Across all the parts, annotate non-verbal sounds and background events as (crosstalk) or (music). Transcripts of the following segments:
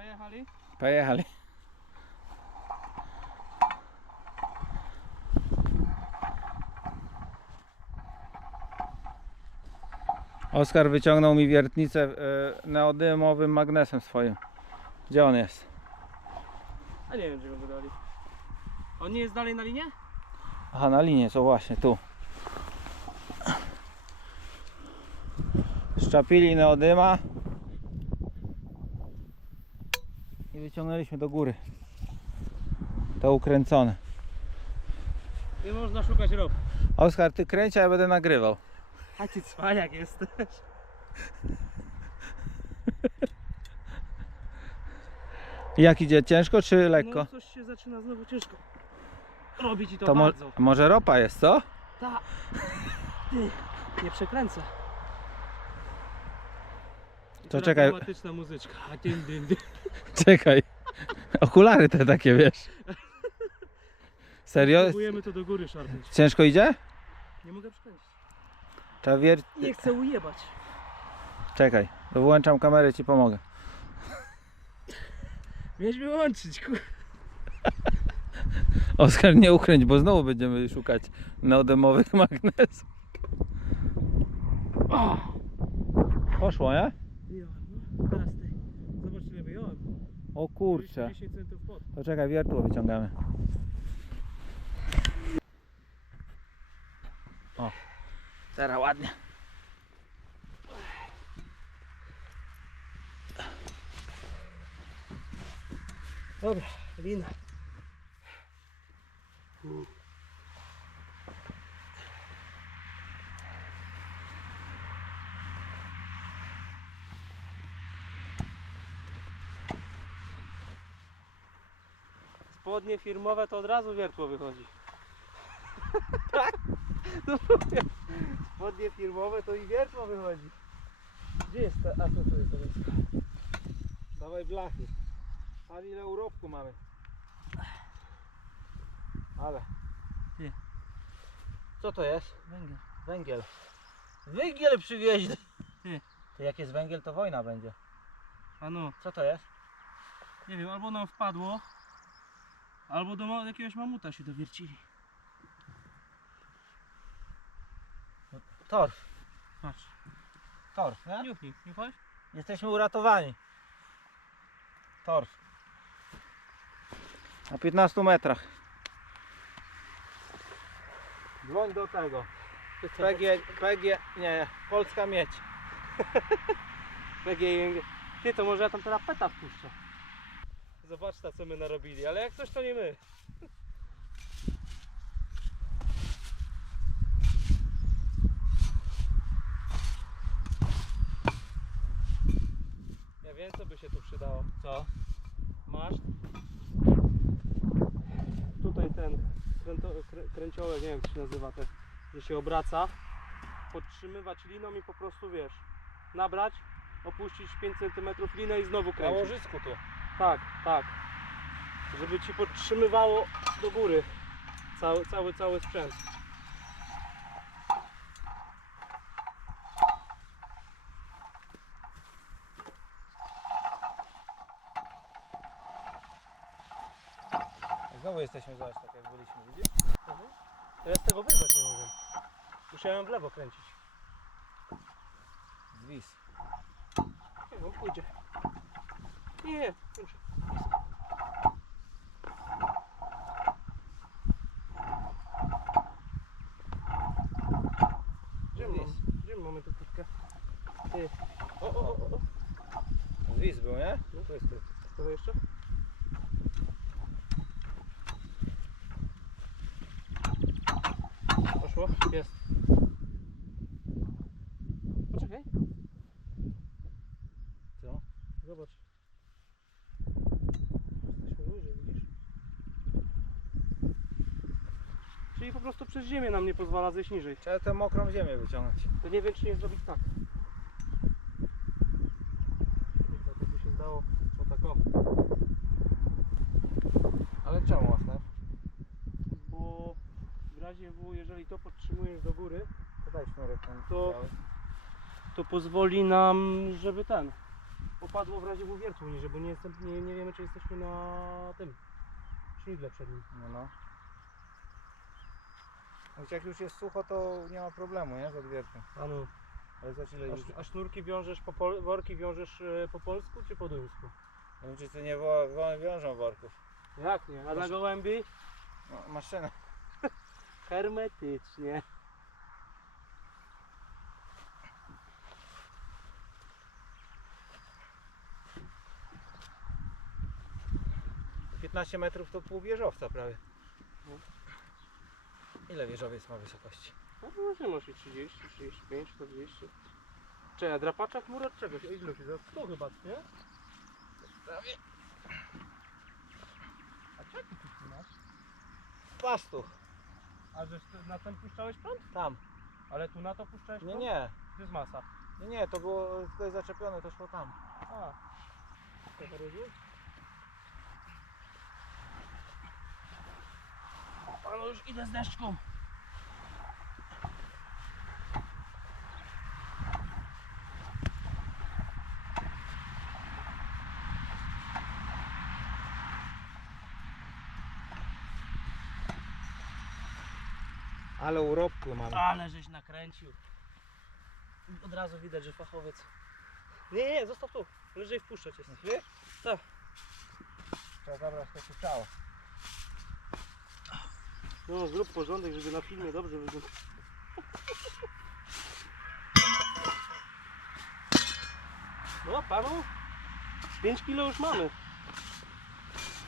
Pojechali? Pojechali. Oskar wyciągnął mi wiertnicę e, neodymowym magnesem swoim. Gdzie on jest? A nie wiem, gdzie go wydali. On nie jest dalej na linie? Aha, na linie, co właśnie tu. Szczapili neodyma i wyciągnęliśmy do góry. To ukręcone. Nie można szukać rop. Oskar, ty kręć, a ja będę nagrywał. A ty cwaniak jesteś. Jak idzie? Ciężko czy lekko? No coś się zaczyna znowu ciężko robić i to, To mo bardzo. może ropa jest, co? Ta. Ty, nie przekręcę. To czekaj. Dramatyczna muzyczka. A dyn, dyn, dyn. (laughs) Czekaj. Okulary te takie, wiesz. Serio? Próbujemy to do góry szarpnąć. Ciężko idzie? Nie mogę przekręcić. Trzeba wier... Nie chcę ujebać. Czekaj, to wyłączam kamerę ci pomogę. Miałeś wyłączyć, kur... (laughs) Oskar, nie ukręć, bo znowu będziemy szukać neodymowych magnesów. O! Poszło, nie? Wyjąłem, no. Teraz ty. Zobacz ile wyjąłem. O kurczę. 10 centów pod. To czekaj, wiertło wyciągamy. O, teraz ładnie. Dobra, lina. Spodnie firmowe to od razu wiertło wychodzi. (laughs) tak? No mówię. Spodnie firmowe to i wiertło wychodzi. Gdzie jest ta? A tu, tu jest deska. Dawaj blachy. Ale ile urobku mamy. Ale. Ty. Co to jest? Węgiel. Węgiel. Węgiel przywieźli. Ty. To jak jest węgiel, to wojna będzie. A no, Co to jest? nie wiem, albo nam wpadło, albo do jakiegoś mamuta się dowiercili. Torf. Patrz. Torf, nie? Niuchnij, niuchaj. Jesteśmy uratowani. Torf. Na 15 metrach. Dzwoń do tego. PG, PG, nie, Polska Miedź. PGI. Ty, to może ja tam teraz peta wpuszczę. Zobacz ta co my narobili, ale jak coś to nie my. Ja wiem co by się tu przydało. Co? Masz tutaj ten kręto, krę, kręciołek, nie wiem jak to się nazywa, te, że się obraca, podtrzymywać liną i po prostu wiesz, nabrać, opuścić 5 cm linę i znowu Na kręcić. łożysku tu. Tak, tak. Żeby ci podtrzymywało do góry cały, cały, cały sprzęt. Znowu jesteśmy, zobacz, tak jak byliśmy, widzisz? Mhm. Ja z tego wyrwać nie mogę. Musiałem w lewo kręcić. Zwis. Nie, no pójdzie. Nie, nie, już. Gdzie, mam, gdzie mamy tę kutkę? Ty. O, o, o, o. Zwis był, nie? No to jest to. Trochę jeszcze? Poszło? Jest. Poczekaj. Co? Zobacz. Jesteśmy ludzie, widzisz? Czyli po prostu przez ziemię nam nie pozwala zejść niżej. Trzeba tę mokrą ziemię wyciągnąć. To nie wiem, czy nie zrobić tak. To by się zdało. O tak o. Ale czemu, Oskar? Bo w razie W, jeżeli to podtrzymujesz do góry, To daj sznurek ten To- biały. to pozwoli nam, żeby ten. opadło w razie był wiertło niżej, bo nie, jestem, nie, nie wiemy czy jesteśmy na tym śnigle przed nim. No, no. Choć jak już jest sucho, to nie ma problemu, nie? Z odwiertem. A no. Ale za ile A, już... sz- a sznurki wiążesz po pol, worki wiążesz e, po polsku czy po duńsku? Ludzie nie wo- wo- wiążą worków. Jak nie? A dla gołębi? No, maszyna. (laughs) Hermetycznie. 15 metrów to pół wieżowca prawie. No. Ile wieżowiec ma wysokości? No to może masz i 30, 35, 40. Czy a drapacza chmur od czegoś? Ej, Luki, za 100 chyba, nie? Prawie. A czeki ty tu masz? Pastuch. A że na ten puszczałeś prąd? Tam. Ale tu na to puszczałeś Nie, prąd? nie. To jest masa. Nie, nie, to było tutaj zaczepione, to szło tam. A. To rozumiem? A no już idę z deszczką. Ale urobku mamy. Ale żeś nakręcił. Od razu widać, że fachowiec. Nie, nie, zostaw tu. Leżej wpuszczać jest. Myślisz? Tak. Trzeba zabrać to słyszało. No, zrób porządek, żeby na filmie dobrze wyglądał. No, panu? 5 kilo już mamy.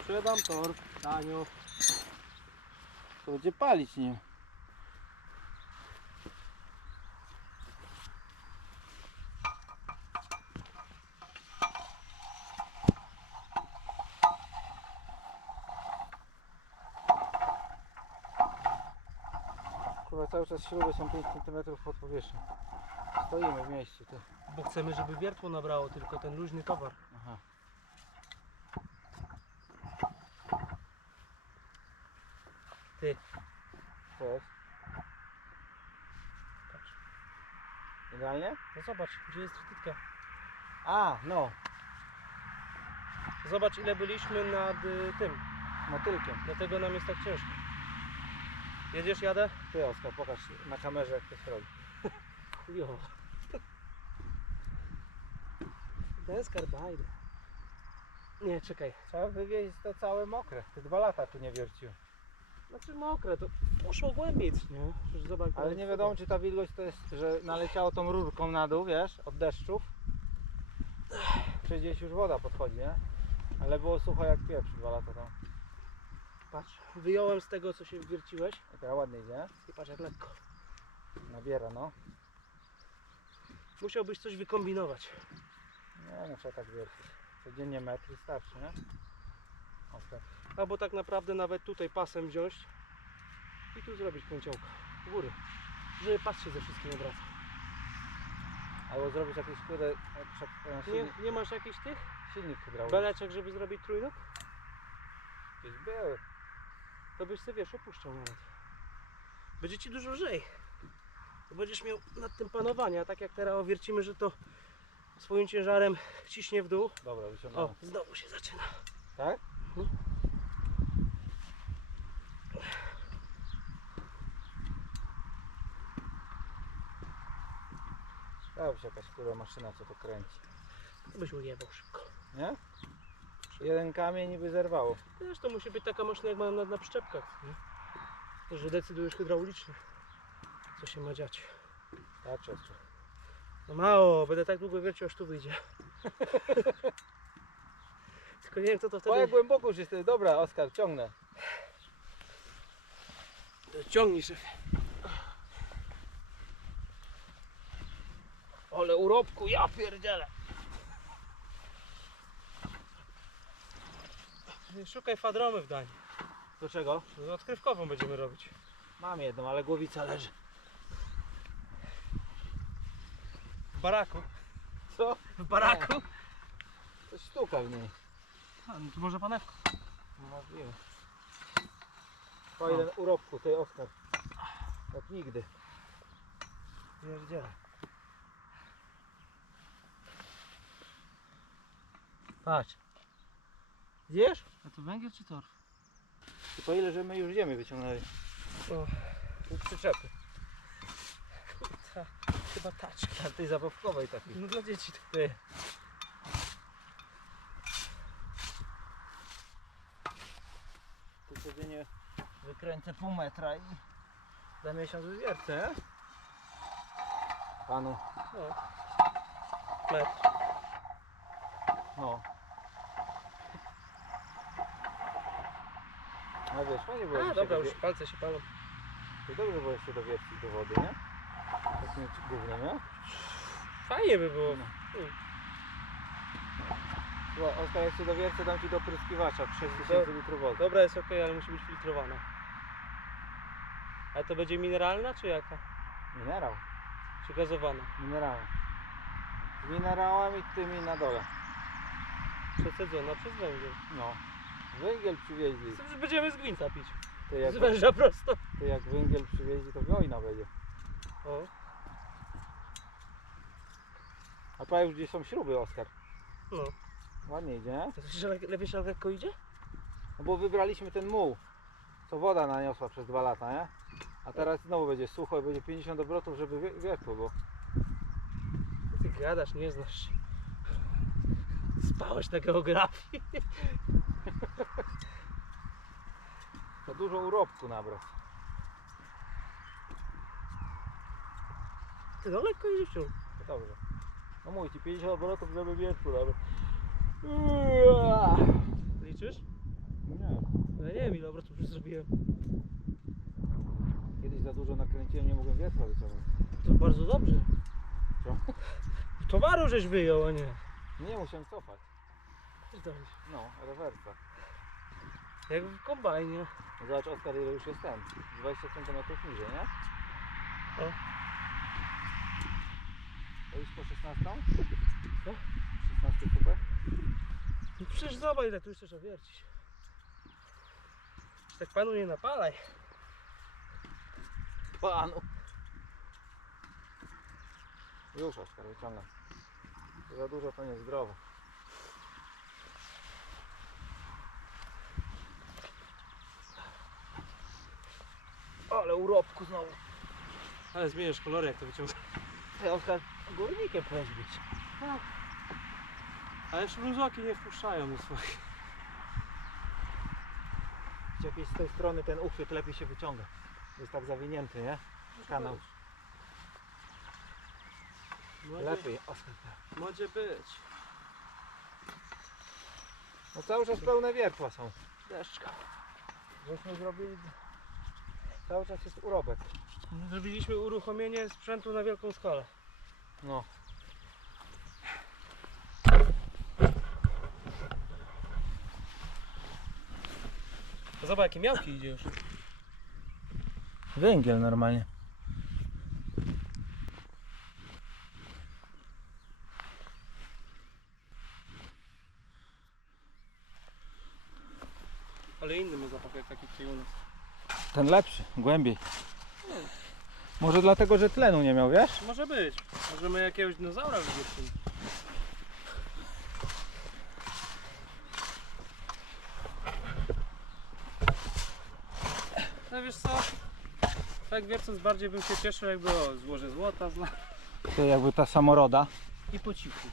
Sprzedam tor, tanio. To będzie palić nim. Cały czas śruby są 5 cm pod powierzchnią. Stoimy w mieście. To. Bo chcemy, żeby wiertło nabrało tylko ten luźny towar. Aha. Ty. Co jest? Patrz. Idealnie? No zobacz, gdzie jest trytytka. A, no, Zobacz ile byliśmy nad y, tym. motylkiem. Dlatego nam jest tak ciężko. Jedziesz, jadę? Ty Oskar, pokaż na kamerze jak to się robi. (laughs) Jo. Bajdę. Nie, czekaj. Trzeba wywieźć to całe mokre. Ty dwa lata tu nie wiercił. Znaczy mokre, to poszło głębiej, nie? Przecież zobacz. Ale nie wiadomo czy ta wilgoć to jest, że naleciało tą rurką na dół, wiesz, od deszczów. Czy gdzieś już woda podchodzi, nie? Ale było sucho jak pieprz dwa lata temu. Patrz, wyjąłem z tego, co się wierciłeś. I teraz ładnie idzie? I patrz jak lekko. Nabiera, no. Musiałbyś coś wykombinować. Nie, no trzeba tak wiercić. Codziennie metr starczy, nie? Oskar. Albo tak naprawdę nawet tutaj pasem wziąć i tu zrobić kręciołka. U góry. Żeby pas się ze wszystkim obracał. Albo zrobić jakieś kurde, e, e, Nie, nie masz jakichś tych silnik hydrauliczny. beleczek, żeby zrobić trójnóg? Jakieś były. To byś sobie wiesz, opuszczał nawet. Będzie ci dużo lżej. To będziesz miał nad tym panowanie, a tak jak teraz owiercimy, że to swoim ciężarem ciśnie w dół. Dobra, wyciągamy. O, znowu się zaczyna. Tak? Mhm. Być jakaś kurde maszyna co to kręci. To byś ujebał szybko. Nie? Jeden kamień niby zerwało. Wiesz, to musi być taka maszyna jak ma na, na przyczepkach, nie? Że decydujesz hydraulicznie, co się ma dziać. Tak, siostro. No mało, będę tak długo wiercił, aż tu wyjdzie. (laughs) Tylko nie wiem, co to O, jak wtedy... głęboko już jest. Dobra, Oskar, ciągnę. Ciągnij szefie. Ale urobku, ja pierdzielę. Szukaj fadromy w Danii. Do czego? No, Odkrywkową będziemy robić. Mam jedną, ale głowica leży. W baraku. Co? W baraku? Coś stuka w niej. A, no to może panewko. Możliwe. Po jeden urobku, ty Oskar. Jak nigdy. Pierdzielę. Patrz. Widzisz? A to węgiel czy torf? Tylko ile, że my już ziemię wyciągnęli. O, Pół przyczepy. ta, chyba taczki. Na tej zabawkowej takiej. No dla dzieci to. Ty. Tu codziennie wykręcę pół metra i za miesiąc wywiercę. Panu. No. Metr. No. No wiesz, fajnie było A, dobra, już palce się palą. To dobrze było się dowiercić do wody, nie? Takim gównem, nie? Fajnie by było. No. Oskar, jak się dowiercę, dam ci do pryskiwacza 6000 litrów wody. Dobra, jest ok, ale musi być filtrowana. A to będzie mineralna czy jaka? Minerał. Czy gazowana? Minerałem. Z minerałem i tymi na dole. Przesadzona przez węgiel. No. Węgiel przywieźli. Że będziemy z gwinca pić. To jak, Z węża prosto. to jak węgiel przywieźli, to wojna będzie. O, A prawie już gdzie są śruby, Oskar. no. Ładnie idzie, nie? To słyszysz, że le- lepiej jak lekko idzie? No bo wybraliśmy ten muł, co woda naniosła przez dwa lata, nie? A teraz znowu będzie sucho i będzie 50 obrotów, żeby wie- wiertło było. Co ty gadasz, nie znasz się. Spałeś na geografii. To dużo urobku nabrał. Ty no lekko wciąż. To dobrze. No mówię ci, 50 obrotów, żeby wiertło nawet. Liczysz? Nie. No ja nie wiem ile obrotów już zrobiłem. Kiedyś za dużo nakręciłem, nie mogłem wiertła wyciągnąć. To bardzo dobrze. Co? Towaru żeś wyjął, a nie. Nie musiałem cofać. No, rewersa. Jak w kombajnie. No Zobacz Oskar ile już jest ten. 20 cm niżej, nie? O. To już po 16? Co? 16 super? No przecież zobacz ile tu jeszcze trzeba wiercić. Tak panu nie napalaj. Panu. Już Oskar, wyciągam. Za dużo to niezdrowo. Ale urobku znowu. Ale zmieniasz kolory jak to wyciągasz. Ty Oskar, górnikiem powinieneś być. Ale szluzoki nie wpuszczają do swoich. Jakieś z tej strony ten uchwyt lepiej się wyciąga. Jest tak zawinięty, nie? Kanał. Może, Lepiej, Oskar. może być. No cały czas pełne wiertła są. Deszczka. Żeśmy zrobili... Cały czas jest urobek. Zrobiliśmy uruchomienie sprzętu na wielką skalę. No. Zobacz jakie miałki idzie już. Węgiel normalnie. Ale inny ma zapach jak taki tutaj u nas. Ten lepszy, głębiej. Może dlatego, że tlenu nie miał, wiesz? Może być. Możemy jakiegoś dinozaura wywiercić. No wiesz co? Tak wiercąc bardziej bym się cieszył jakby o złoże złota zna. To jakby ta samoroda. I po cichu.